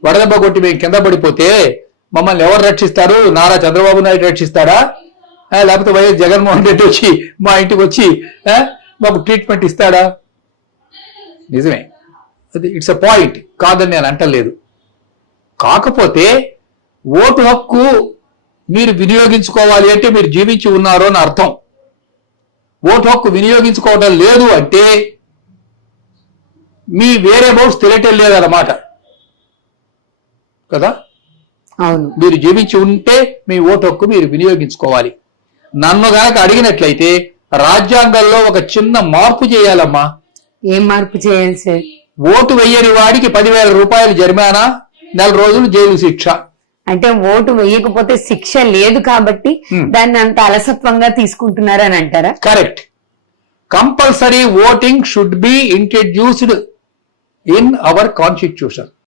వడదెబ్బ కొట్టి మేము కింద పడిపోతే మమ్మల్ని ఎవరు రక్షిస్తారు? నారా చంద్రబాబు నాయుడు రక్షిస్తాడా? లేకపోతే వైఎస్ జగన్మోహన్ రెడ్డి వచ్చి మా ఇంటికి వచ్చి మాకు ట్రీట్మెంట్ ఇస్తాడా? నిజమే, అది ఇట్స్ ఎ పాయింట్, కాదని నేను అంటలేదు. కాకపోతే ఓటు హక్కు మీరు వినియోగించుకోవాలి అంటే మీరు జీవించి ఉన్నారు అని అర్థం. ఓటు హక్కు వినియోగించుకోవడం లేదు అంటే మీ వేరే బౌట్స్ తెలియటం లేదన్నమాట కదా. అవును, మీరు జీవించి ఉంటే మీ ఓటు హక్కు మీరు వినియోగించుకోవాలి. నన్ను గనక అడిగినట్లయితే రాజ్యాంగంలో ఒక చిన్న మార్పు చేయాలమ్మా. ఏం మార్పు చేయాలి సార్? ఓటు వెయ్యని వాడికి 10,000 రూపాయలు జరిమానా, 4 రోజులు జైలు శిక్ష. అంటే ఓటు వేయకపోతే శిక్ష లేదు కాబట్టి దాన్ని అంత అలసత్వంగా తీసుకుంటున్నారని అంటారా? Correct. Compulsory voting should be introduced in our constitution.